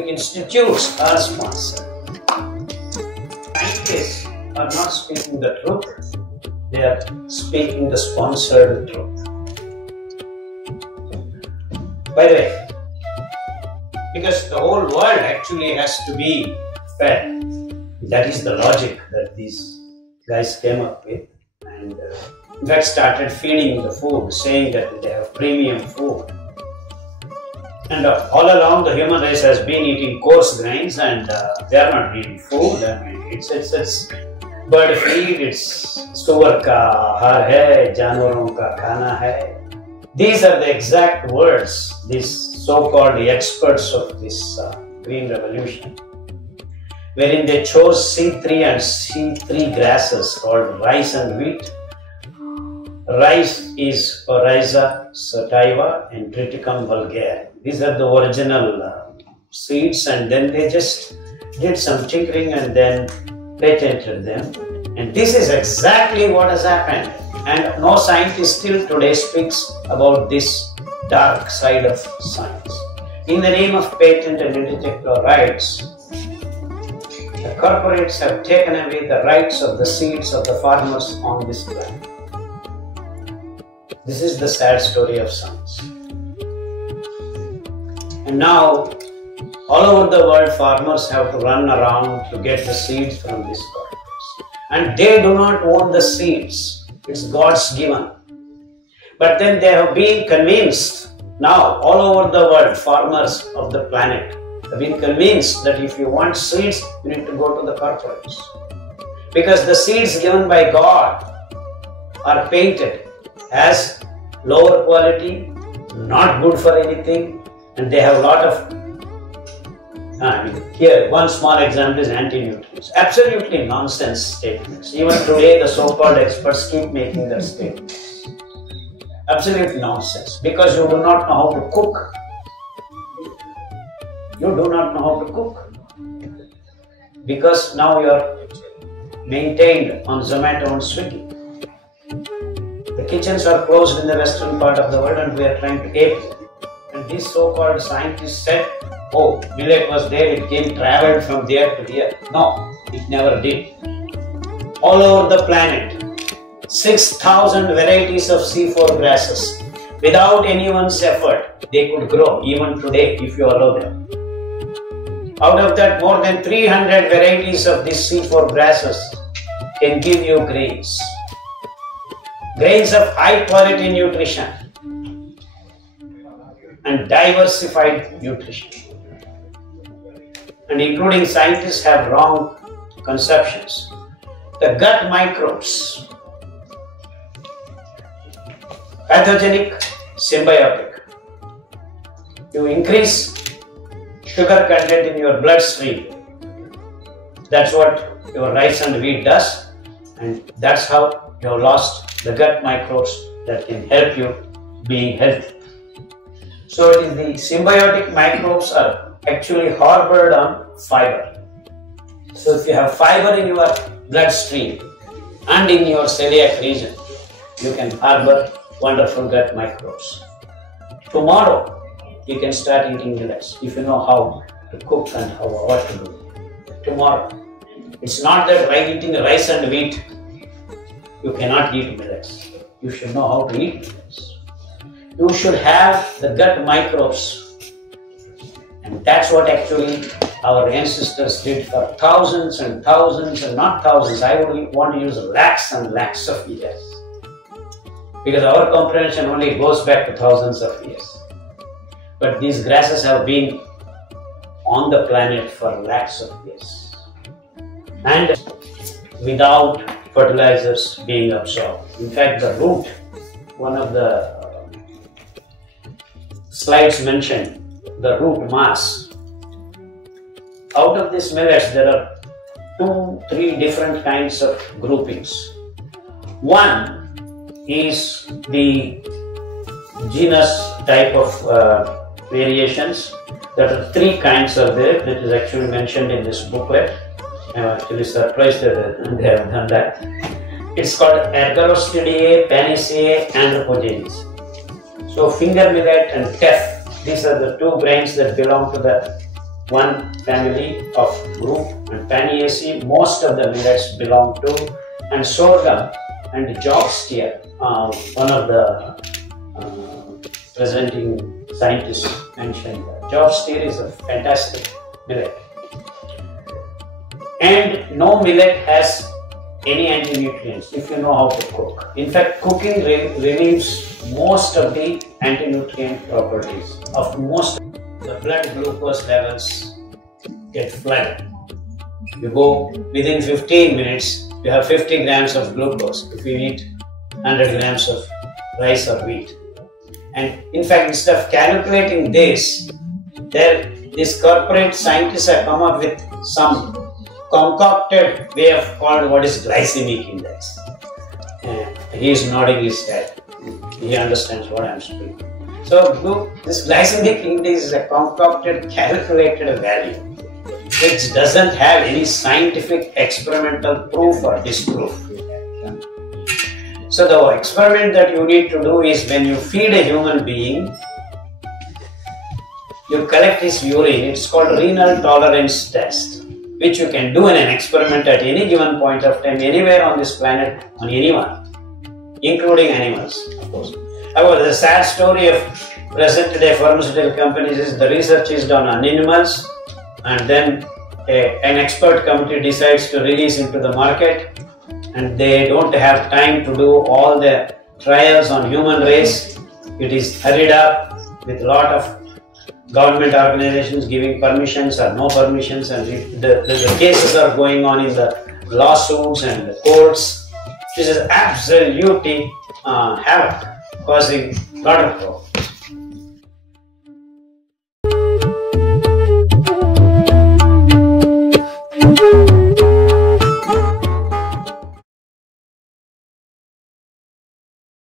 scientific institutes are sponsored. Scientists are not speaking the truth, they are speaking the sponsored truth. By the way, because the whole world actually has to be fed. That is the logic that these guys came up with, and in fact started feeding the food, saying that they have premium food. And all along the human race has been eating coarse grains, and they are not eating food. I mean, it's bird feed, it's suwar ka aahar hai, जानवरों का खाना है. These are the exact words these so-called experts of this green revolution, wherein they chose C3 and C3 grasses called rice and wheat. Rice is Oryza sativa and Triticum vulgare. These are the original seeds, and then they just did some tinkering and then patented them. And this is exactly what has happened. And no scientist till today speaks about this dark side of science. In the name of patent and intellectual rights, the corporates have taken away the rights of the seeds of the farmers on this planet. This is the sad story of science. And now, all over the world, farmers have to run around to get the seeds from these corporates. And they do not own the seeds. It's God's given. But then they have been convinced, now all over the world, farmers of the planet have been convinced that if you want seeds, you need to go to the corporates. Because the seeds given by God are painted as lower quality, not good for anything, and they have a lot of, here one small example is anti-nutrients. Absolutely nonsense statements. Even today the so-called experts keep making that statement. Absolute nonsense, because you do not know how to cook. You do not know how to cook. Because now you are maintained on Zomato and Swiggy. The kitchens are closed in the western part of the world, and we are trying to ape them. And these so-called scientists said, oh, millet was there, it traveled from there to here. No, it never did. All over the planet, 6,000 varieties of C4 grasses. Without anyone's effort, they could grow even today if you allow them. Out of that, more than 300 varieties of these C4 grasses can give you grains. Grains of high quality nutrition and diversified nutrition. And including scientists have wrong conceptions. The gut microbes, pathogenic, symbiotic. You increase sugar content in your bloodstream. That's what your rice and wheat does, and that's how you have lost the gut microbes that can help you being healthy. So it is the symbiotic microbes are actually harbored on fiber. So if you have fiber in your bloodstream and in your celiac region, you can harbor wonderful gut microbes. Tomorrow, you can start eating millets if you know how to cook and what to do. Tomorrow. It's not that by eating rice and wheat, you cannot eat millets. You should know how to eat millets. You should have the gut microbes. And that's what actually our ancestors did for thousands and thousands, and not thousands, I would want to use lakhs and lakhs of years. Because our comprehension only goes back to thousands of years. But these grasses have been on the planet for lakhs of years. And without fertilizers being absorbed. In fact, the root, one of the slides mentioned, the root mass. Out of these millets, there are 2-3 different kinds of groupings. One is the genus type of variations. There are 3 kinds are there that is actually mentioned in this booklet. I'm actually surprised that they have done that. It's called Agarostidea, Panaceae, Anthropogenes. So finger millet and teff, these are the 2 grains that belong to the one family of group, and Panaceae most of the millets belong to, and sorghum and jobsteer, one of the presenting scientists mentioned that jobsteer is a fantastic millet. And no millet has any anti-nutrients if you know how to cook. In fact, cooking removes most of the anti-nutrient properties of most. The blood glucose levels get flooded. You go within 15 minutes, you have 50 grams of glucose if you eat 100 grams of rice or wheat. And in fact, instead of calculating this, these corporate scientists have come up with some concocted way of called what is glycemic index. He is nodding his head. He understands what I am speaking. So this glycemic index is a concocted, calculated value which doesn't have any scientific experimental proof or disproof. So the experiment that you need to do is when you feed a human being, you collect his urine. It's called renal tolerance test, which you can do in an experiment at any given point of time, anywhere on this planet, on anyone, including animals, of course. However, the sad story of present day pharmaceutical companies is the research is done on animals, and then an expert committee decides to release into the market, and they don't have time to do all the trials on human race. It is hurried up with a lot of government organizations giving permissions or no permissions, and the cases are going on in the lawsuits and the courts. This is absolutely havoc, causing a lot of problems.